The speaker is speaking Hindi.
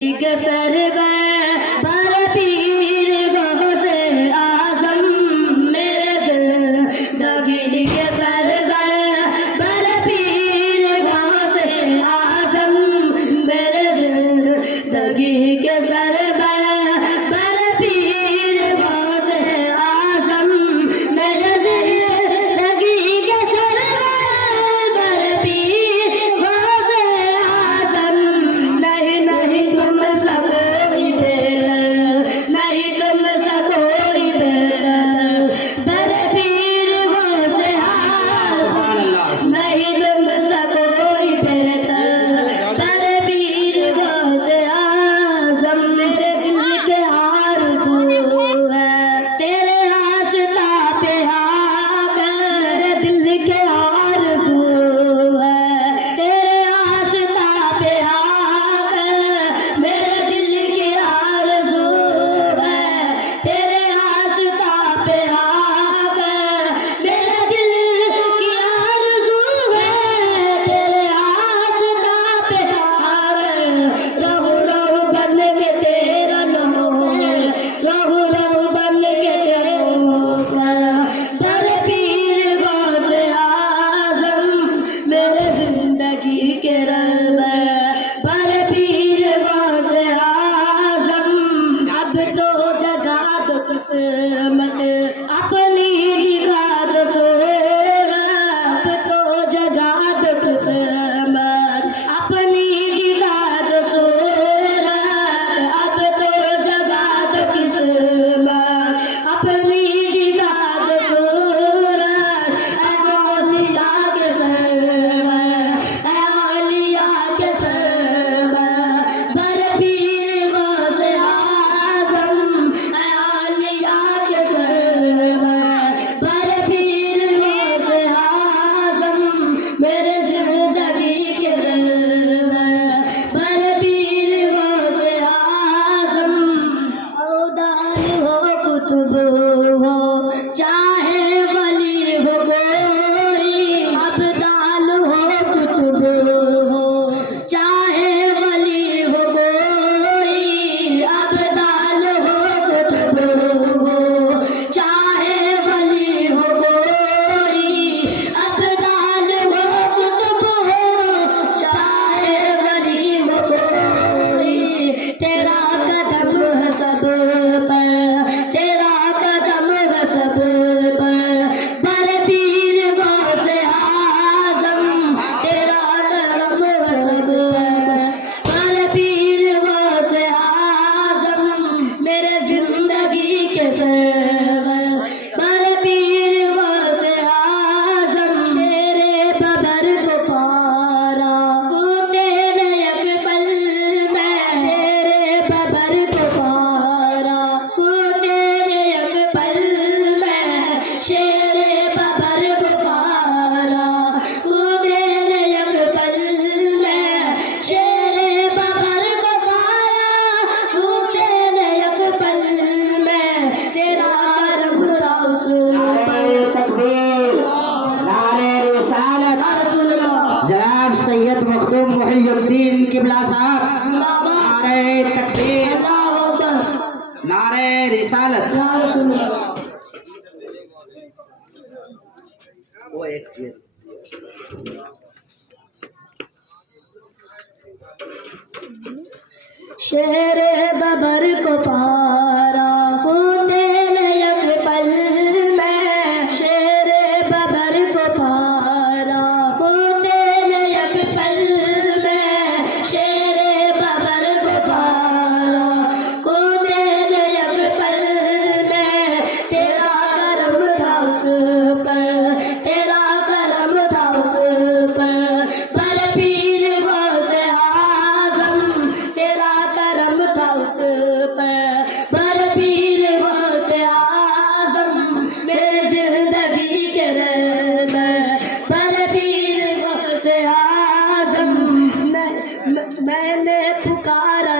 के सरवर पर पीर गौसे आज़म मेरे जिंदगी के सरवर पर पीर गौसे आज़म मेरे जिंदगी के सरवर पर पीर गौसे आज़म मेरे जिंदगी के सरवर पर पीर गौसे आज़म नहीं नहीं तुम सकोई बेर नहीं तुम सकोई बेर बर पीर गौसे आज़म नहीं तुम सकोई बेर बर पीर गौसे आज़म मेरे दिल के आरज़ू है तेरे आशिक़ा पे आकर मेरे दिल के आरज़ू है तेरे आशिक़ा पे आकर मेरे दिल की आरज़ू है तेरे आशिक़ा पे आकर मेरे दिल की आरज़ू है तेरे आशिक़ा पे आकर रहू रहू बन के तेरा नूर रहू रहू बन के तेरा नूर पर पीर गौसे आज़म मेरे जिंदगी के रहबर पर पीर गौसे आज़म अब तो जगा दो किस्मत अपनी दिखा दो सूरत अब तो जगा दो किस्मत अपनी दिखा दो सूरत अब तो जगा दो किस्मत अपनी दिखा दो सूरत ऐ औलिया के सरवर ऐ औलिया के सरवर बर पीर गौसे आज़म ऐ औलिया के सरवर बर पीर गौसे आज़म मेरे जिंदगी के सरवर बर पीर गौसे आज़म औदार हो कुतुब हो चाहे वली हो कोई अब्दाल हो कुतुब हो चाहे वली हो कोई अब्दाल हो कुतुब हो चाहे वली हो कोई अब्दाल हो कुतुब हो चाहे वली हो कोई तेरा कदम है सब पर तेरा कदम है सब पर बर पीर गौसे आज़म तेरा कदम है सब पर बर पीर गौसे आज़म मेरे जिंदगी के सरवर बर पीर गौसे आज़म शेरे बबर को पारा कूदे न एक पल में शेरे बबर को पारा कूदे न एक पल में शेरे बबर को पारा कूदे न एक पल में शेरे बबर को पारा कूदे न एक पल में तेरा करम था उस पर नारे रिसालत या रसूल अल्लाह जनाब सैयद मखदूम मुहियुद्दीन किबला साहब जिंदाबाद नारे तकबीर अल्लाहू अकबर नारे रिसालत या रसूल अल्लाह वो एक चीज शेरे बबर को पारा कूदे न एक पल में शेरे बबर को पारा कूदे न एक पल में शेरे बबर को पारा कूदे न एक पल में तेरा करम था उस पर तेरा करम था उस पर बर पीर गौसे आज़म तेरा करम था उस पर बर पीर गौसे आज़म मेरे जिंदगी के रहबर बर पीर गौसे आज़म मैंने पुकारा